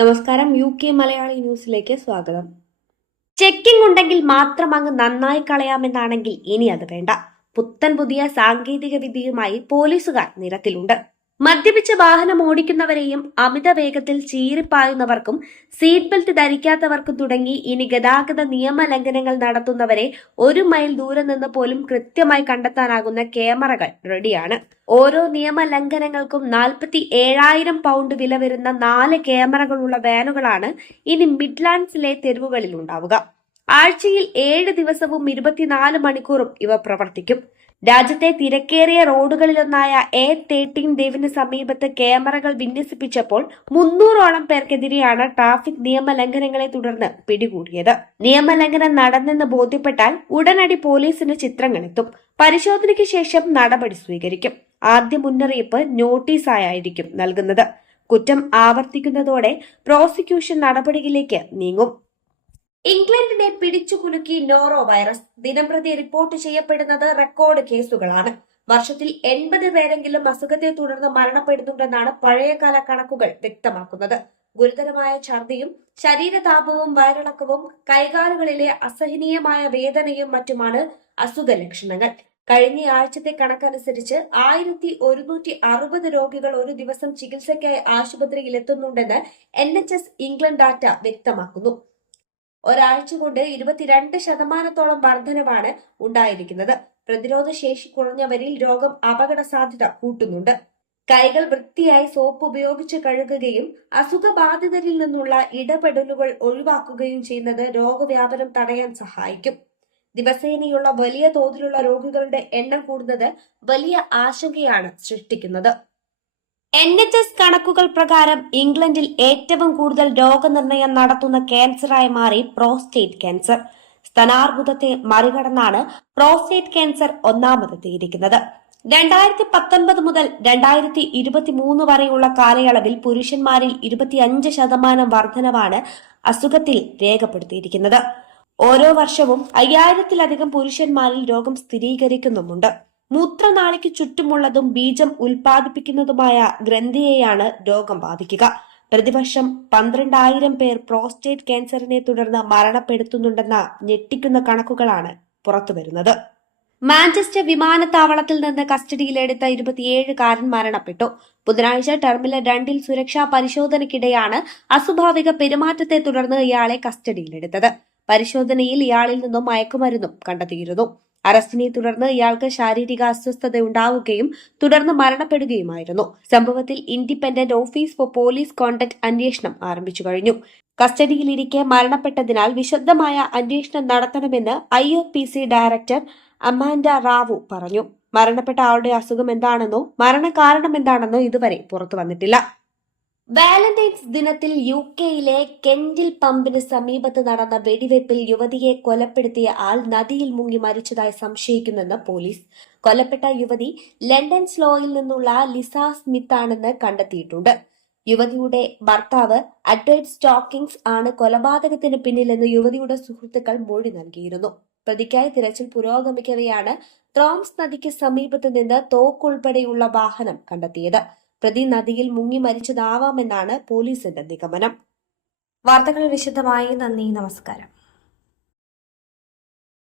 നമസ്കാരം U K Malayali ന്യൂസിലേക്ക് സ്വാഗതം. ചെക്കിംഗ് ഉണ്ടെങ്കിൽ മാത്രം അങ്ങ് നന്നായി കളയാമെന്നാണെങ്കിൽ ഇനി അത് വേണ്ട. പുത്തൻ പുതിയ സാങ്കേതിക വിദ്യയുമായി പോലീസുകാർ നിരത്തിലുണ്ട്. മദ്യപിച്ച് വാഹനം ഓടിക്കുന്നവരെയും അമിത വേഗത്തിൽ ചീറിപ്പായുന്നവർക്കും സീറ്റ് ബെൽറ്റ് ധരിക്കാത്തവർക്കും തുടങ്ങി ഇനി ഗതാഗത നിയമലംഘനങ്ങൾ നടത്തുന്നവരെ ഒരു മൈൽ ദൂരെ നിന്ന് പോലും കൃത്യമായി കണ്ടെത്താനാകുന്ന ക്യാമറകൾ റെഡിയാണ്. ഓരോ നിയമലംഘനങ്ങൾക്കും നാൽപ്പത്തി ഏഴായിരം പൗണ്ട് വില വരുന്ന നാല് ക്യാമറകളുള്ള വാനുകളാണ് ഇനി മിഡ്ലാൻഡ്സിലെ തെരുവുകളിൽ ഉണ്ടാവുക. ആഴ്ചയിൽ ഏഴ് ദിവസവും ഇരുപത്തിനാല് മണിക്കൂറും ഇവ പ്രവർത്തിക്കും. രാജ്യത്തെ തിരക്കേറിയ റോഡുകളിലൊന്നായ എ തേർട്ടീൻ ദേവിന് സമീപത്ത് ക്യാമറകൾ വിന്യസിപ്പിച്ചപ്പോൾ മുന്നൂറോളം പേർക്കെതിരെയാണ് ട്രാഫിക് നിയമലംഘനങ്ങളെ തുടർന്ന് പിടികൂടിയത്. നിയമലംഘനം നടന്നെന്ന് ബോധ്യപ്പെട്ടാൽ ഉടനടി പോലീസിന് ചിത്രങ്ങളെത്തും പരിശോധനയ്ക്ക് ശേഷം നടപടി സ്വീകരിക്കും. ആദ്യ മുന്നറിയിപ്പ് നോട്ടീസായിരിക്കും നൽകുന്നത്. കുറ്റം ആവർത്തിക്കുന്നതോടെ പ്രോസിക്യൂഷൻ നടപടിയിലേക്ക് നീങ്ങും. ഇംഗ്ലണ്ടിനെ പിടിച്ചുകുലുക്കി നോറോ വൈറസ്. ദിനംപ്രതി റിപ്പോർട്ട് ചെയ്യപ്പെടുന്നത് റെക്കോർഡ് കേസുകളാണ്. വർഷത്തിൽ എൺപത് പേരെങ്കിലും അസുഖത്തെ തുടർന്ന് മരണപ്പെടുന്നുണ്ടെന്നാണ് പഴയകാല കണക്കുകൾ വ്യക്തമാക്കുന്നത്. ഗുരുതരമായ ഛർദിയും ശരീരതാപവും വയറിളക്കവും കൈകാലുകളിലെ അസഹനീയമായ വേദനയും മറ്റുമാണ് അസുഖ ലക്ഷണങ്ങൾ. കഴിഞ്ഞ ആഴ്ചത്തെ കണക്കനുസരിച്ച് ആയിരത്തി ഒരുന്നൂറ്റി അറുപത് രോഗികൾ ഒരു ദിവസം ചികിത്സയ്ക്കായി ആശുപത്രിയിൽ എത്തുന്നുണ്ടെന്ന് N H S England data വ്യക്തമാക്കുന്നു. ഒരാഴ്ച കൊണ്ട് ഇരുപത്തിരണ്ട് ശതമാനത്തോളം വർധനവാണ് ഉണ്ടായിരിക്കുന്നത്. പ്രതിരോധ ശേഷി കുറഞ്ഞവരിൽ രോഗം അപകട സാധ്യത കൂട്ടുന്നുണ്ട്. കൈകൾ വൃത്തിയായി സോപ്പ് ഉപയോഗിച്ച് കഴുകുകയും അസുഖബാധിതരിൽ നിന്നുള്ള ഇടപെടലുകൾ ഒഴിവാക്കുകയും ചെയ്യുന്നത് രോഗവ്യാപനം തടയാൻ സഹായിക്കും. ദിവസേനയുള്ള വലിയ തോതിലുള്ള രോഗികളുടെ എണ്ണം കൂടുന്നത് വലിയ ആശങ്കയാണ് സൃഷ്ടിക്കുന്നത്. എൻ എച്ച് എസ് കണക്കുകൾ പ്രകാരം ഇംഗ്ലണ്ടിൽ ഏറ്റവും കൂടുതൽ രോഗനിർണയം നടത്തുന്ന ക്യാൻസറായി മാറി പ്രോസ്റ്റേറ്റ് ക്യാൻസർ. സ്തനാർബുദത്തെ മറികടന്നാണ് പ്രോസ്റ്റേറ്റ് ക്യാൻസർ ഒന്നാമതെത്തിയിരിക്കുന്നത്. രണ്ടായിരത്തി പത്തൊൻപത് മുതൽ രണ്ടായിരത്തി ഇരുപത്തി മൂന്ന് വരെയുള്ള കാലയളവിൽ പുരുഷന്മാരിൽ ഇരുപത്തിയഞ്ച് ശതമാനം വർധനവാണ് അസുഖത്തിൽ രേഖപ്പെടുത്തിയിരിക്കുന്നത്. ഓരോ വർഷവും അയ്യായിരത്തിലധികം പുരുഷന്മാരിൽ രോഗം സ്ഥിരീകരിക്കുന്നുമുണ്ട്. മൂത്രനാളിക്ക് ചുറ്റുമുള്ളതും ബീജം ഉൽപ്പാദിപ്പിക്കുന്നതുമായ ഗ്രന്ഥിയെയാണ് രോഗം ബാധിക്കുക. പ്രതിവർഷം പന്ത്രണ്ടായിരം പേർ പ്രോസ്റ്റേറ്റ് ക്യാൻസറിനെ തുടർന്ന് മരണപ്പെടുത്തുന്നുണ്ടെന്ന ഞെട്ടിക്കുന്ന കണക്കുകളാണ് പുറത്തുവരുന്നത്. മാഞ്ചസ്റ്റർ വിമാനത്താവളത്തിൽ നിന്ന് കസ്റ്റഡിയിലെടുത്ത ഇരുപത്തിയേഴുകാരൻ മരണപ്പെട്ടു. ബുധനാഴ്ച ടെർമിനൽ രണ്ടിൽ സുരക്ഷാ പരിശോധനയ്ക്കിടെയാണ് അസ്വാഭാവിക പെരുമാറ്റത്തെ തുടർന്ന് ഇയാളെ കസ്റ്റഡിയിലെടുത്തത്. പരിശോധനയിൽ ഇയാളിൽ നിന്നും മയക്കുമരുന്നും കണ്ടെത്തിയിരുന്നു. അറസ്റ്റിനെ തുടർന്ന് ഇയാൾക്ക് ശാരീരിക അസ്വസ്ഥത ഉണ്ടാവുകയും തുടർന്ന് മരണപ്പെടുകയുമായിരുന്നു. സംഭവത്തിൽ Independent Office for Police Conduct അന്വേഷണം ആരംഭിച്ചു കഴിഞ്ഞു. കസ്റ്റഡിയിലിരിക്കെ മരണപ്പെട്ടതിനാൽ വിശദമായ അന്വേഷണം നടത്തണമെന്ന് I O P C director Amanda Rao പറഞ്ഞു. മരണപ്പെട്ട ആളുടെ അസുഖം എന്താണെന്നോ മരണകാരണം എന്താണെന്നോ ഇതുവരെ പുറത്തു വന്നിട്ടില്ല. വാലന്റൈൻസ് ദിനത്തിൽ യു കെയിലെ കെൻഡിൽ പമ്പിന് സമീപത്ത് നടന്ന വെടിവയ്പിൽ യുവതിയെ കൊലപ്പെടുത്തിയ ആൾ നദിയിൽ മുങ്ങി മരിച്ചതായി സംശയിക്കുന്നെന്ന് പോലീസ്. കൊല്ലപ്പെട്ട യുവതി ലണ്ടൻ സ്ലോയിൽ നിന്നുള്ള ലിസ സ്മിത്ത് ആണെന്ന് കണ്ടെത്തിയിട്ടുണ്ട്. യുവതിയുടെ ഭർത്താവ് അഡ്വൈറ്റ് സ്റ്റോക്കിംഗ്സ് ആണ് കൊലപാതകത്തിന് പിന്നിലെന്ന് യുവതിയുടെ സുഹൃത്തുക്കൾ മൊഴി നൽകിയിരുന്നു. പ്രതിക്കായി തിരച്ചിൽ പുരോഗമിക്കവെയാണ് ത്രോംസ് നദിക്ക് സമീപത്ത് നിന്ന് തോക്കുൾപ്പെടെയുള്ള വാഹനം കണ്ടെത്തിയത്. പ്രതി നദിയിൽ മുങ്ങി മരിച്ചതാവാമെന്നാണ് പോലീസിന്റെ നിഗമനം. വാർത്തകൾ വിശദമായി നന്ദി നമസ്കാരം.